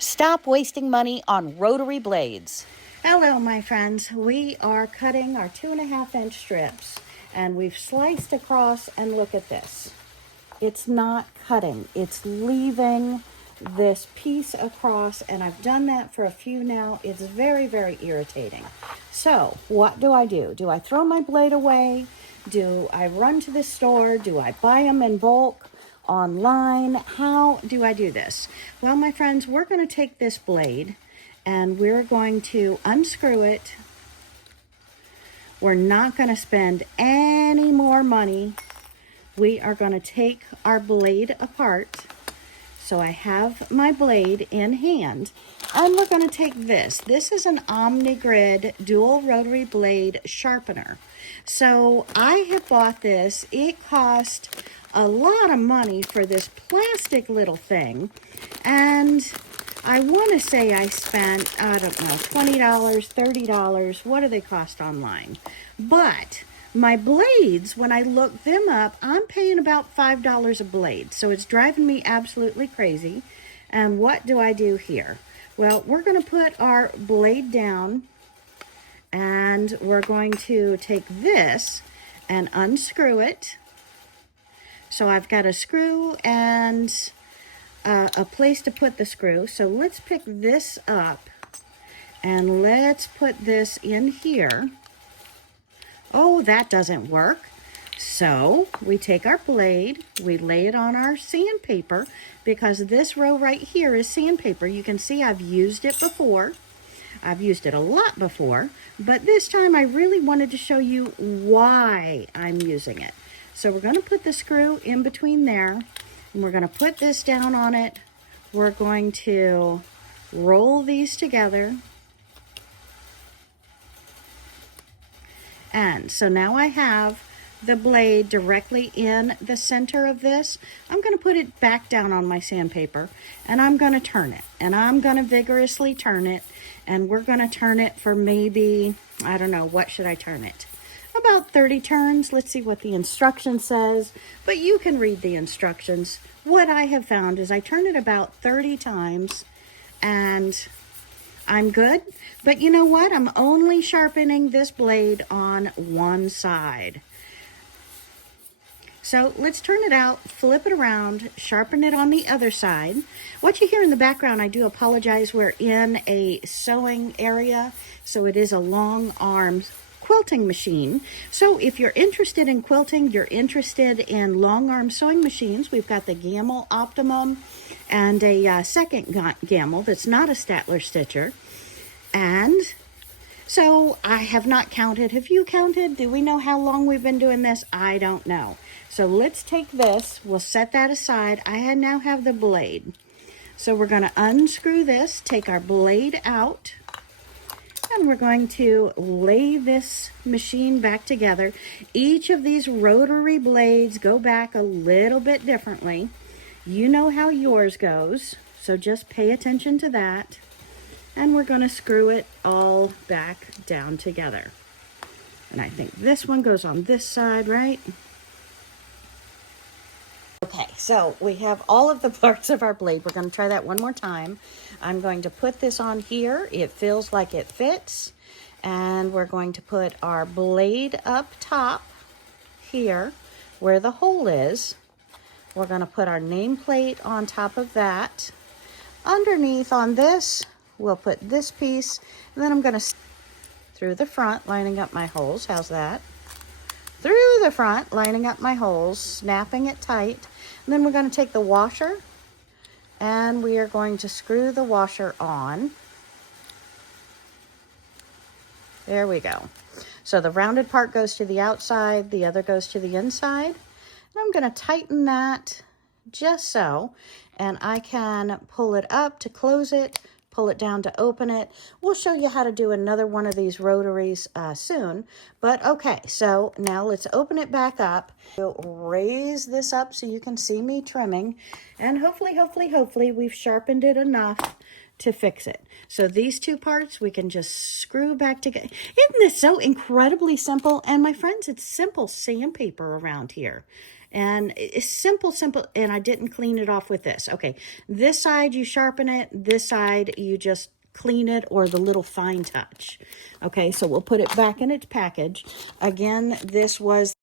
Stop wasting money on rotary blades. Hello, my friends. We are cutting our 2.5-inch strips, and we've sliced across, and look at this. It's not cutting. It's leaving this piece across, and I've done that for a few now. It's very, very irritating. So what do? Do I throw my blade away? Do I run to the store? Do I buy them in bulk? Online? How do I do this? Well, my friends, we're going to take this blade and we're going to unscrew it. We're not going to spend any more money. We are going to take our blade apart. So I have my blade in hand, and we're going to take this. This is an Omnigrid dual rotary blade sharpener. So I have bought this. It cost a lot of money for this plastic little thing, and I want to say I spent, I don't know, $20, $30. What do they cost online? But my blades, when I look them up, I'm paying about $5 a blade. So it's driving me absolutely crazy. And what do I do here? Well, we're going to put our blade down, and we're going to take this and unscrew it. So I've got a screw and a place to put the screw. So let's pick this up and let's put this in here. Oh, that doesn't work. So we take our blade, we lay it on our sandpaper, because this row right here is sandpaper. You can see I've used it before. I've used it a lot before, but this time I really wanted to show you why I'm using it. So we're going to put the screw in between there, and we're going to put this down on it. We're going to roll these together. And so now I have the blade directly in the center of this. I'm going to put it back down on my sandpaper, and I'm going to turn it. And I'm going to vigorously turn it. And we're going to turn it for maybe, I don't know, what should I turn it? About 30 turns. Let's see what the instruction says. But you can read the instructions. What I have found is I turn it about 30 times, and I'm good. But you know what? I'm only sharpening this blade on one side. So let's turn it out, flip it around, sharpen it on the other side. What you hear in the background, I do apologize. We're in a sewing area, so it is a long arm quilting machine. So if you're interested in quilting, you're interested in long arm sewing machines, we've got the Gamble Optimum and a second Gamble that's not a Statler stitcher. And so I have not counted. Have you counted? Do we know how long we've been doing this? I don't know. So let's take this. We'll set that aside. I now have the blade. So we're going to unscrew this, take our blade out, and we're going to lay this machine back together. Each of these rotary blades go back a little bit differently. You know how yours goes, so just pay attention to that. And we're going to screw it all back down together. And I think this one goes on this side, right? Okay, so we have all of the parts of our blade. We're going to try that one more time. I'm going to put this on here. It feels like it fits. And we're going to put our blade up top here where the hole is. We're going to put our nameplate on top of that. Underneath on this, we'll put this piece, and then I'm going to through the front, lining up my holes. How's that? Through the front, lining up my holes, snapping it tight. And then we're going to take the washer, and we are going to screw the washer on. There we go. So the rounded part goes to the outside, the other goes to the inside. And I'm going to tighten that just so, and I can pull it up to close it, pull it down to open it. We'll show you how to do another one of these rotaries soon. But okay, so now let's open it back up. We'll raise this up so you can see me trimming. And hopefully we've sharpened it enough to fix it. So these two parts we can just screw back together. Isn't this so incredibly simple? And my friends, it's simple sandpaper around here. And it's simple, and I didn't clean it off with this. Okay, this side you sharpen it, this side you just clean it, or the little fine touch. Okay, so we'll put it back in its package. Again, there's a lot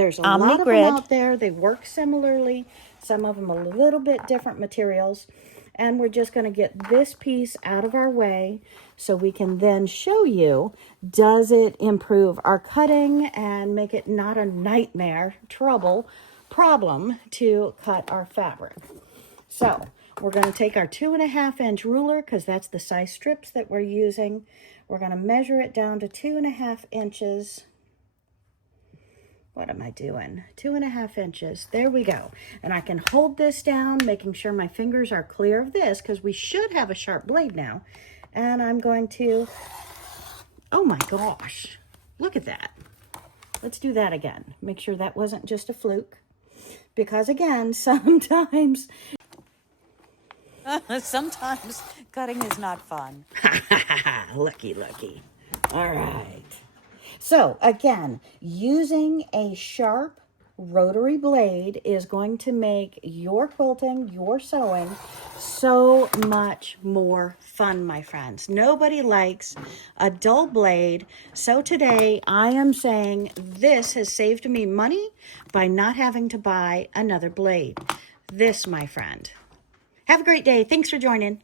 of them Omnigrid. out there. They work similarly. Some of them a little bit different materials. And we're just going to get this piece out of our way so we can then show you, does it improve our cutting and make it not a nightmare problem to cut our fabric. So we're going to take our 2.5 inch ruler, because that's the size strips that we're using. We're going to measure it down to 2.5 inches. What am I doing? 2.5 inches. There we go. And I can hold this down, making sure my fingers are clear of this, because we should have a sharp blade now. And I'm going to, oh my gosh, look at that. Let's do that again. Make sure that wasn't just a fluke. Because again, sometimes Cutting is not fun. lucky. All right. So again, using a sharp rotary blade is going to make your quilting, your sewing, so much more fun, my friends. Nobody likes a dull blade. So today I am saying this has saved me money by not having to buy another blade. This, my friend. Have a great day. Thanks for joining.